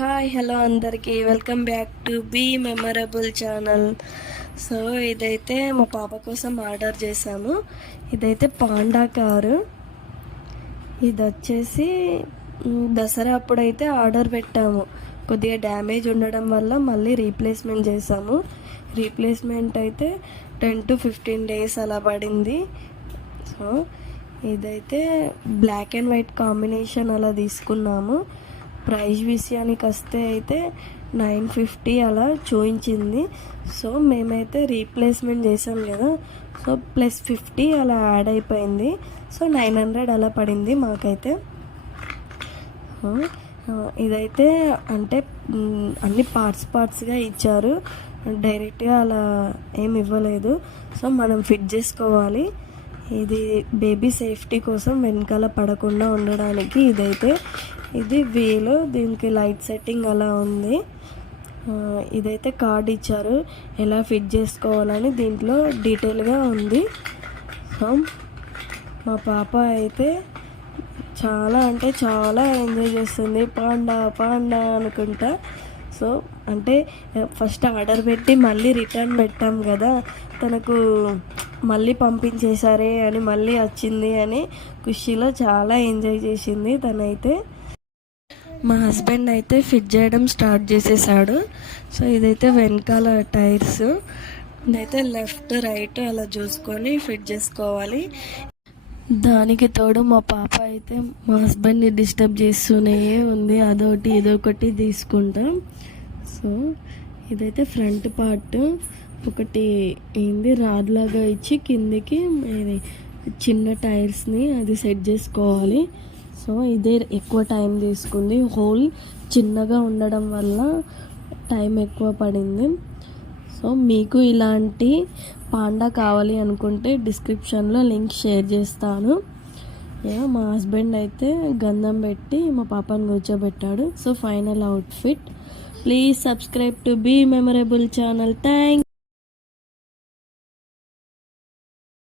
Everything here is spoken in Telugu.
హాయ్ హలో అందరికీ welcome back to be memorable channel. So ఇదైతే మా పాప కోసం ఆర్డర్ చేశాము. ఇదైతే పాండా కారు. ఇది వచ్చేసి దసరా అప్పుడైతే ఆర్డర్ పెట్టాము. కొద్దిగా డ్యామేజ్ ఉండడం వల్ల మళ్ళీ రీప్లేస్మెంట్ చేసాము. రీప్లేస్మెంట్ అయితే 10 to 15 days అలా పడింది. సో ఇదైతే బ్లాక్ అండ్ వైట్ కాంబినేషన్ అలా తీసుకున్నాము. ప్రైస్ విషయానికి వస్తే అయితే 950 అలా చూపించింది. సో మేమైతే రీప్లేస్మెంట్ చేసాం కదా, సో +50 అలా యాడ్ అయిపోయింది. సో 900 అలా పడింది మాకైతే. ఇదైతే అంటే అన్ని పార్ట్స్గా ఇచ్చారు, డైరెక్ట్గా అలా ఏమి ఇవ్వలేదు. సో మనం ఫిట్ చేసుకోవాలి. ఇది బేబీ సేఫ్టీ కోసం వెనకాల పడకుండా ఉండడానికి. ఇది వీలు, దీనికి లైట్ సెట్టింగ్ అలా ఉంది. ఇదైతే కార్డ్ ఇచ్చారు ఎలా ఫిట్ చేసుకోవాలని, దీంట్లో డీటెయిల్గా ఉంది. సో మా పాప అయితే చాలా అంటే చాలా ఎంజాయ్ చేస్తుంది, పాండా పాండా అనుకుంటా. సో అంటే ఫస్ట్ ఆర్డర్ పెట్టి మళ్ళీ రిటర్న్ పెట్టాం కదా, తనకు మళ్ళీ పంపించేశారే అని మళ్ళీ వచ్చింది అని ఖుషీలో చాలా ఎంజాయ్ చేసింది తనైతే. మా హస్బెండ్ అయితే ఫిట్ చేయడం స్టార్ట్ చేసేసాడు. సో ఇదైతే వెనకాల టైర్స్, ఇదైతే లెఫ్ట్ రైట్ అలా చూసుకొని ఫిట్ చేసుకోవాలి. దానికి తోడు మా పాప అయితే మా హస్బెండ్ని డిస్టర్బ్ చేస్తూనే ఉంది, అదొకటి ఇదొకటి తీసుకుంటాం. సో ఇదైతే ఫ్రంట్ పార్ట్ ఒకటి ఏంది రాడ్ లాగా ఇచ్చి కిందికి చిన్న టైర్స్ని అది సెట్ చేసుకోవాలి. సో ఇదే ఎక్కువ టైం తీసుకుంది, హోల్ చిన్నగా ఉండడం వల్ల టైం ఎక్కువ పడింది. సో మీకు ఇలాంటి పాండా కావాలి అనుకుంటే డిస్క్రిప్షన్లో లింక్ షేర్ చేస్తాను. మా హస్బెండ్ అయితే గంధం పెట్టి మా పాపను కూర్చోబెట్టాడు. So final outfit. Please subscribe to be memorable channel. Thanks.